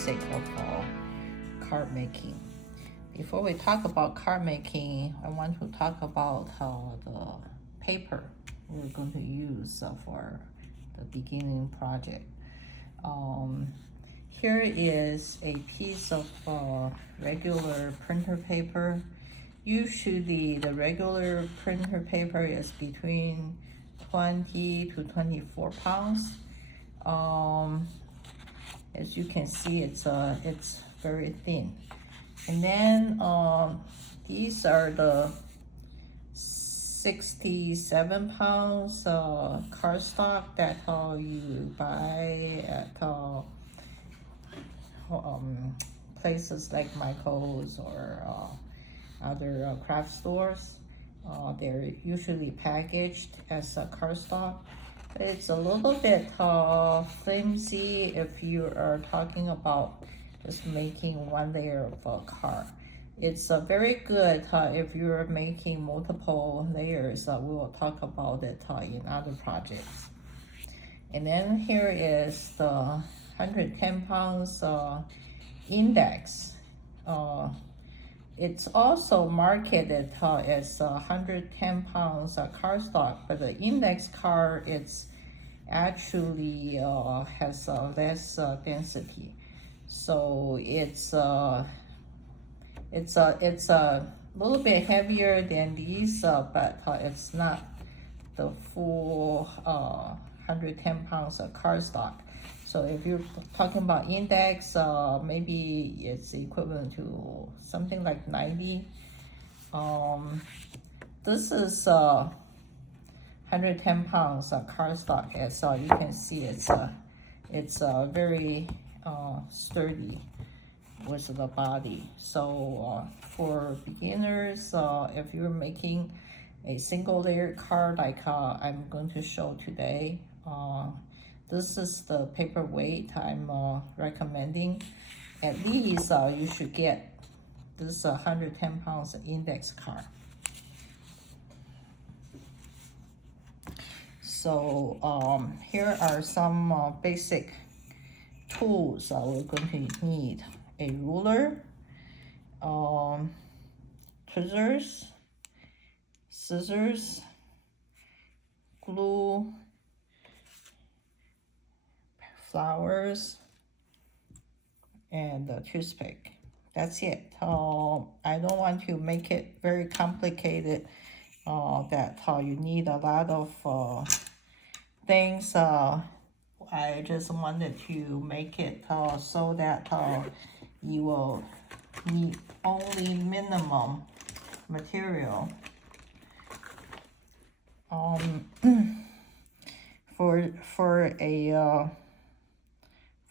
basic of card making. Before we talk about card making, I want to talk about the paper we're going to use for the beginning project. Here is a piece of regular printer paper. Usually the regular printer paper is between 20 to 24 pounds. As you can see, it's very thin. And then these are the 67 pounds cardstock that you buy at places like Michael's or other craft stores. They're usually packaged as a cardstock. It's a little bit flimsy if you are talking about just making one layer of a card. It's very good if you're making multiple layers. We will talk about it in other projects. And then here is the 110 pounds index. It's also marketed as 110 pounds cardstock, but the index card it's actually has less density, so it's a little bit heavier than these, but it's not the full 110 pounds of cardstock. So if you're talking about index, maybe it's equivalent to something like 90. This is 110 pounds of cardstock. As you can see, it's very sturdy with the body. So for beginners, if you're making a single layer card like I'm going to show today, this is the paper weight I'm recommending. At least you should get this 110 pounds index card. So here are some basic tools we're going to need. A ruler, tweezers, scissors, glue, flowers, and a toothpick. That's it. I don't want to make it very complicated that you need a lot of things. I just wanted to make it so that you will need only minimum material.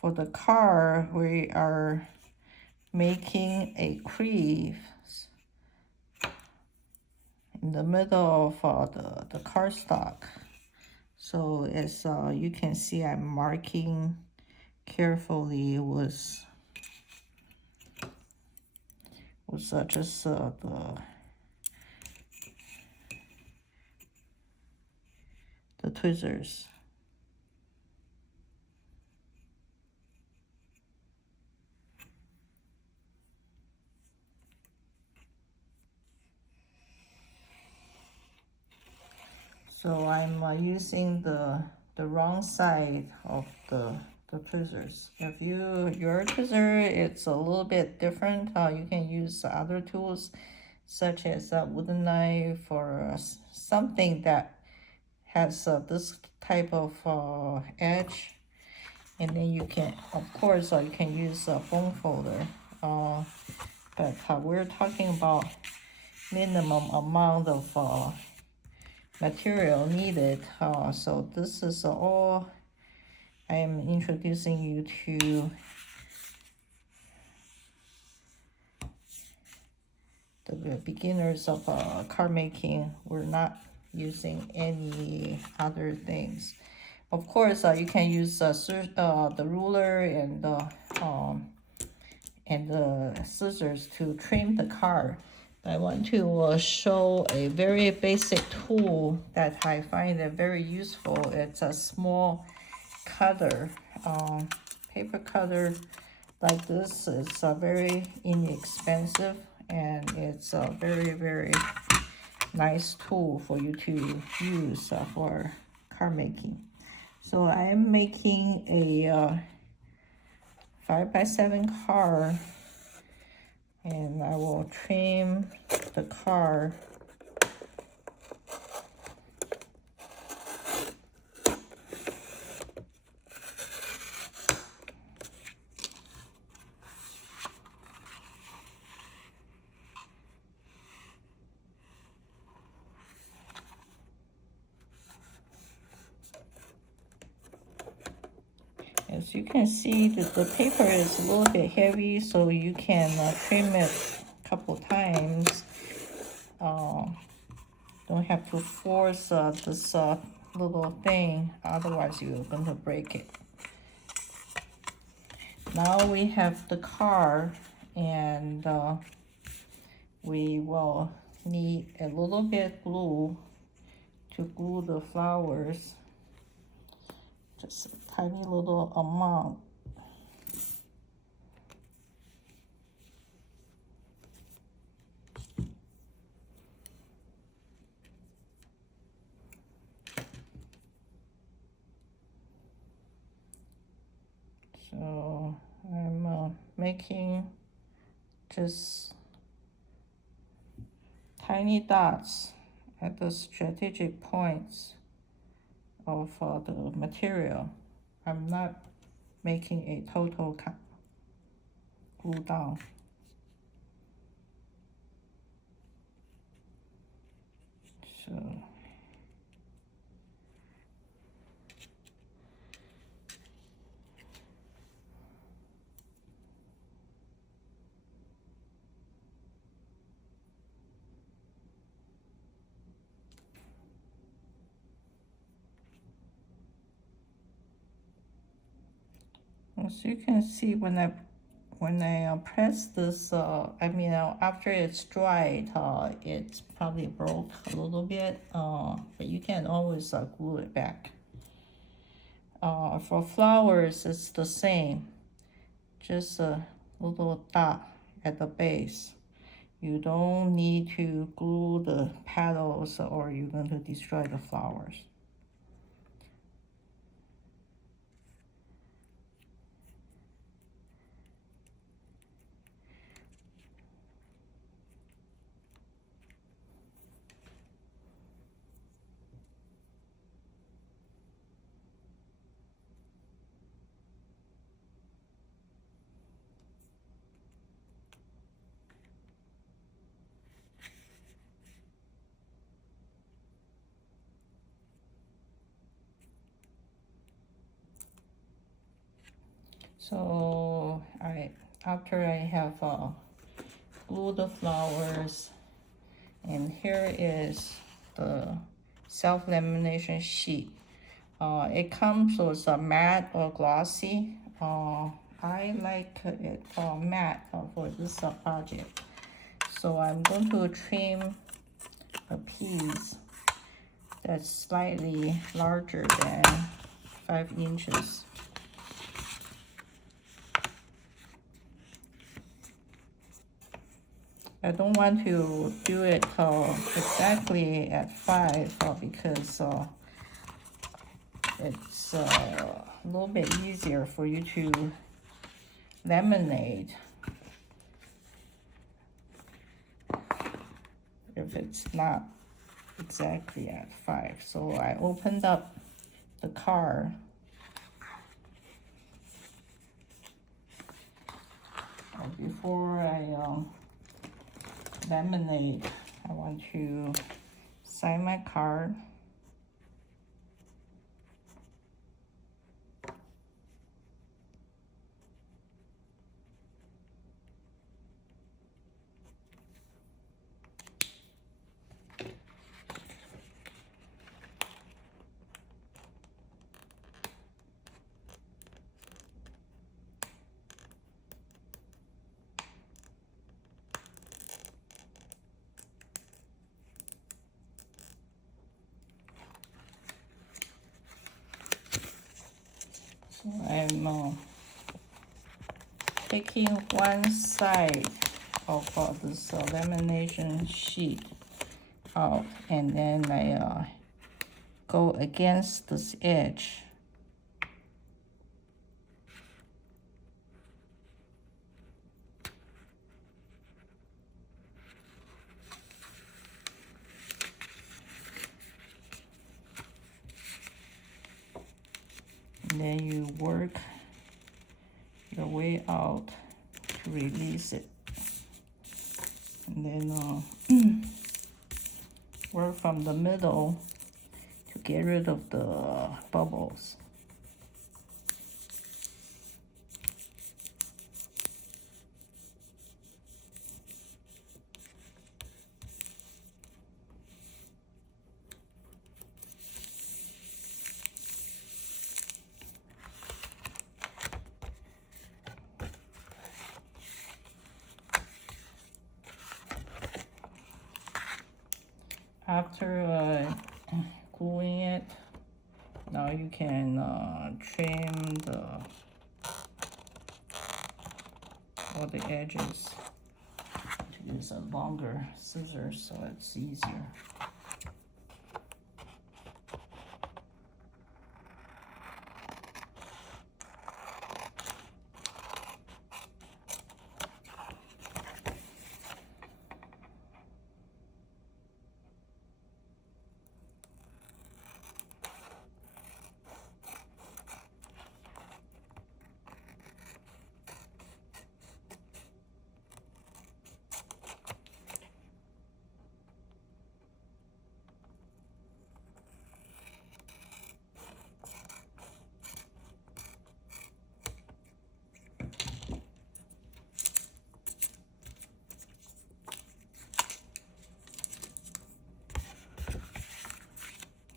For the card, we are making a crease in the middle of the cardstock. So as you can see, I'm marking carefully with just the tweezers. So I'm using the wrong side of the tweezers. If your tweezer it's a little bit different, you can use other tools such as a wooden knife or something that has this type of edge. And then you can, of course, you can use a bone folder. But we're talking about minimum amount of material needed. So this is all I am introducing you to the beginners of card making. We're not using any other things. Of course, you can use the ruler and the scissors to trim the card. I want to show a very basic tool that I find very useful. It's a small cutter, paper cutter like this is very inexpensive, and it's a very nice tool for you to use for card making. So I'm making a 5x7 card, and I will trim the card As you can see, the paper is a little bit heavy, so you can trim it a couple times. Don't have to force this little thing, otherwise you're going to break it. Now we have the card, and we will need a little bit glue to glue the flowers. Just a tiny little amount. So I'm making just tiny dots at the strategic points of the material. I'm not making a total glue down. So as you can see, when I press this, I mean, after it's dried, it's probably broke a little bit, but you can always glue it back. For flowers, it's the same, just a little dot at the base. You don't need to glue the petals, or you're going to destroy the flowers. So after I have glued the flowers, and here is the self-lamination sheet. It comes with a matte or glossy. I like it matte for this project. So I'm going to trim a piece that's slightly larger than 5 inches. I don't want to do it exactly at 5 because it's a little bit easier for you to laminate if it's not exactly at 5. So I opened up the card. Before I laminate, I want to sign my card. So I'm taking one side of this lamination sheet out, and then I go against this edge. And then you work your way out to release it. And then work from the middle to get rid of the bubbles. After gluing it, now you can trim all the edges. To use a longer scissors so it's easier.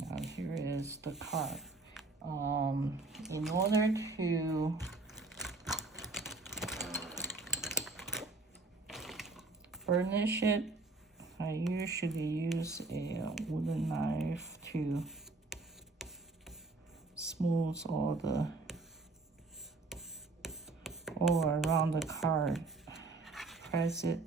Now here is the card. In order to burnish it, I usually use a wooden knife to smooth all around the card. Press it.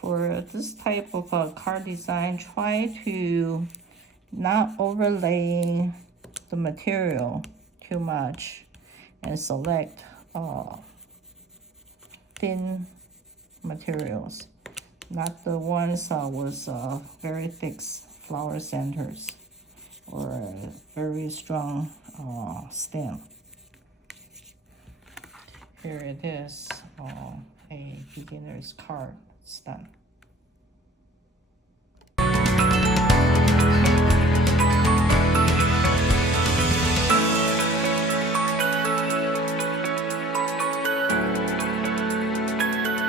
For this type of card design, try to not overlay the material too much and select thin materials, not the ones with very thick flower centers or very strong stem. Here it is, a beginner's card. It's done.